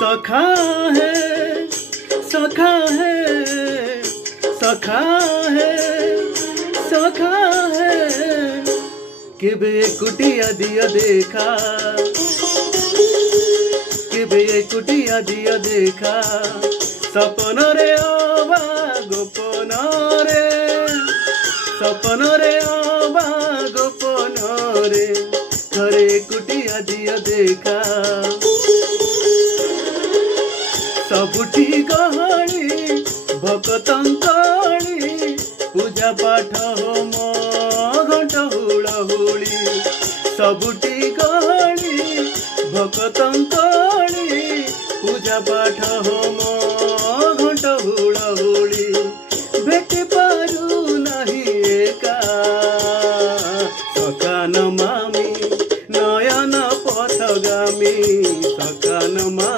सखा है सखा है सखा है सखा है केबे एकुटिया दिया देखा केबे एकुटिया दिया देखा सपन रे अबा गोपन रे सपन रे अबा गोपन रे थरे एकुटिया दिया देखा सबुठी गहली भक्तंकली पूजा पाठ होम घंट हुड़हुड़ी सबुठी गहली भक्तंकली पूजा पाठ हो